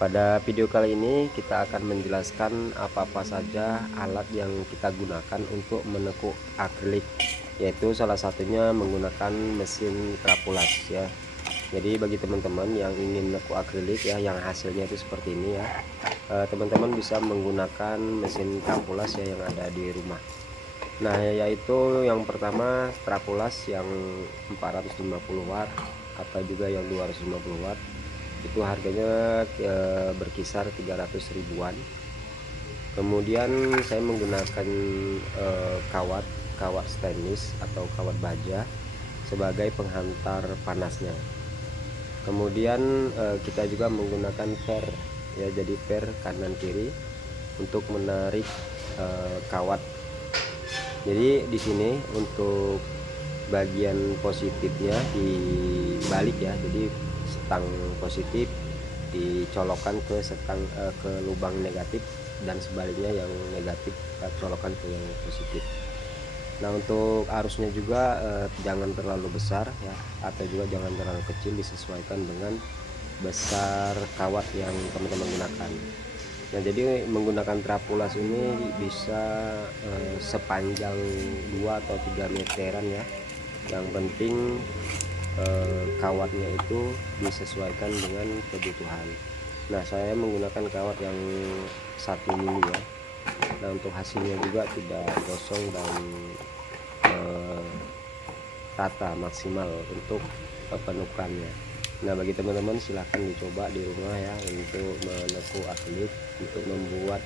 Pada video kali ini kita akan menjelaskan apa-apa saja alat yang kita gunakan untuk menekuk akrilik, yaitu salah satunya menggunakan mesin trapulas ya. Jadi bagi teman-teman yang ingin menekuk akrilik ya, yang hasilnya itu seperti ini ya, teman-teman bisa menggunakan mesin trapulas ya yang ada di rumah. Nah, yaitu yang pertama trapulas yang 450 watt atau juga yang 250 watt. Itu harganya berkisar 300 ribuan. Kemudian saya menggunakan kawat stainless atau kawat baja sebagai penghantar panasnya. Kemudian kita juga menggunakan per ya, jadi per kanan kiri untuk menarik kawat. Jadi di sini untuk bagian positifnya dibalik ya, jadi stang positif dicolokkan ke ke lubang negatif, dan sebaliknya yang negatif kita colokkan ke yang positif. Nah, untuk arusnya juga jangan terlalu besar ya, atau juga jangan terlalu kecil, disesuaikan dengan besar kawat yang teman-teman gunakan. Nah, jadi menggunakan trapulas ini bisa sepanjang 2 atau 3 meteran ya. Yang penting kawatnya itu disesuaikan dengan kebutuhan. Nah, saya menggunakan kawat yang 1 mili ya. Nah, untuk hasilnya juga tidak gosong dan rata maksimal untuk penukannya. Nah, bagi teman-teman silahkan dicoba di rumah ya untuk menekuk akrilik, untuk membuat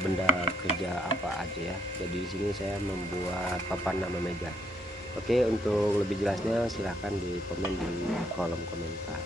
benda kerja apa aja ya. Jadi di sini saya membuat papan nama meja. Oke, untuk lebih jelasnya silahkan di komen di kolom komentar.